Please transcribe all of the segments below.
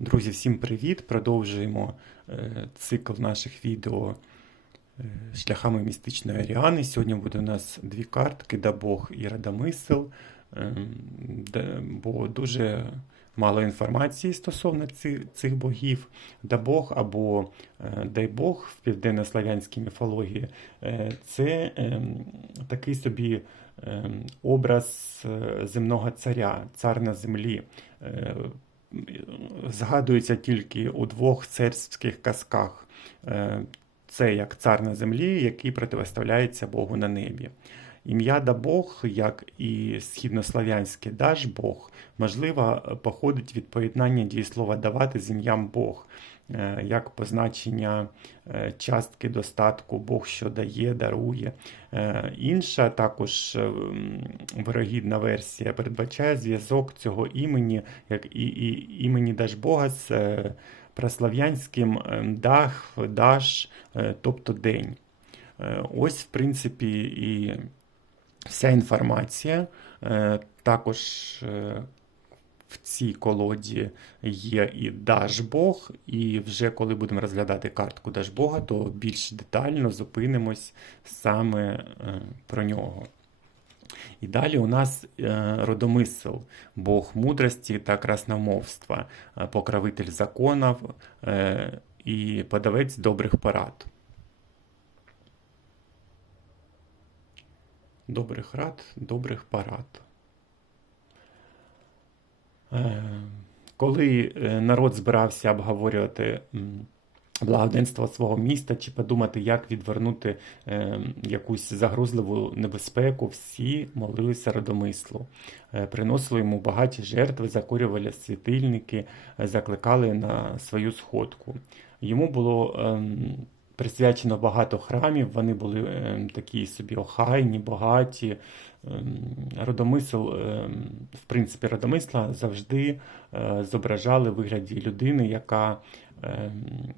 Друзі, всім привіт! Продовжуємо е, цикл наших відео е, шляхами містичної Аріани. Сьогодні буде у нас дві картки Дабог і Радамисел, Ем, бо дуже мало інформації стосовно ци- цих богів. Дабог або е, дай Бог в південнослав'янській міфології це ем, такий собі ем, образ земного царя, цар на землі. Згадується тільки у двох царських казках. Е, Це як цар на землі, який протиставляється Богу на небі. Ім'я да Бог, як і східнослав'янське Дажбог, можливо, походить від поєднання дієслова давати з ім'ям Бог, як позначення е, частки достатку, Бог, що дає, дарує. Е, Інша також е, вирогідна версія передбачає зв'язок цього імені, як і, і імені Дажбога з е, праслав'янським е, дах, даш, е, тобто день. Е, Ось, в принципі, і вся інформація. Е, Також е, в цій колоді є і Дашбог, і вже коли будемо розглядати картку Дашбога, то більш детально зупинимось саме е, про нього. І далі у нас е, родомисел, Бог мудрості та красномовства, е, покровитель законів і подавець добрих порад. Добрих рад, добрих порад. Е, Коли е, народ збирався обговорювати благоденство свого міста чи подумати, як відвернути е, якусь загрозливу небезпеку, всі молилися родомислу, приносили йому багаті жертви, закурювали світильники, закликали на свою сходку. Йому було ем, присвячено багато храмів, вони були ем, такі собі охайні, багаті. Ем, Родомисел, ем, в принципі, родомисла завжди е, зображали вигляді людини, яка ем,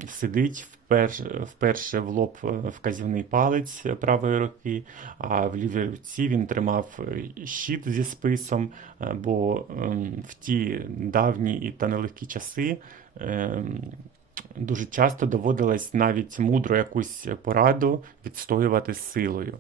сидить вперше, вперше в лоб е, вказівний палець правої руки, а в лівій руці він тримав е, щит зі списом, е, бо ем, в ті давні і та нелегкі часи ем, дуже часто доводилось навіть мудро якусь пораду відстоювати силою.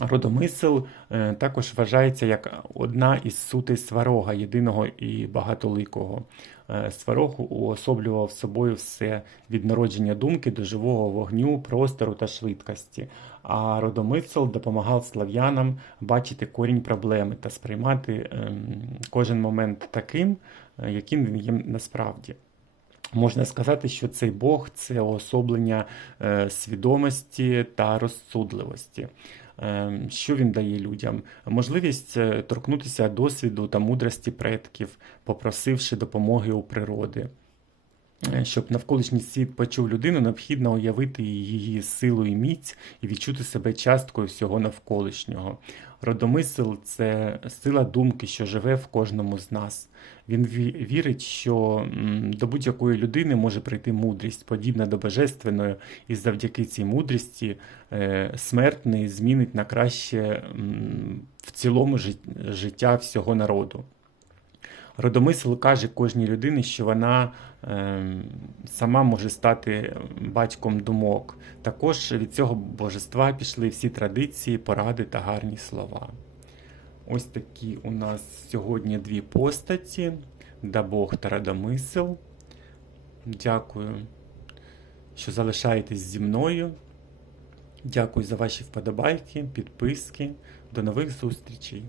Родомисел е, також вважається як одна із сутей сварога, єдиного і багатоликого. Е, Сварог уособлював собою все від народження думки до живого вогню, простору та швидкості. А родомисел допомагав слав'янам бачити корінь проблеми та сприймати ем, кожен момент таким, е, яким він є насправді. Можна сказати, що цей Бог це уособлення е, свідомості та розсудливості. Е, Що він дає людям? Можливість е, торкнутися досвіду та мудрості предків, попросивши допомоги у природи. Е, Щоб навколишній світ почув людину, необхідно уявити її силу і міць і відчути себе часткою всього навколишнього. Родомисел це сила думки, що живе в кожному з нас. Він ві- вірить, що до будь-якої людини може прийти мудрість, подібна до божественної, і завдяки цій мудрості е, смертний змінить на краще в цілому жит- життя всього народу. Родомисел каже кожній людині, що вона ем, сама може стати батьком думок. Також від цього божества пішли всі традиції, поради та гарні слова. Ось такі у нас сьогодні дві постаті: Дабог та Радомисел. Дякую, що залишаєтесь зі мною. Дякую за ваші вподобайки, підписки. До нових зустрічей!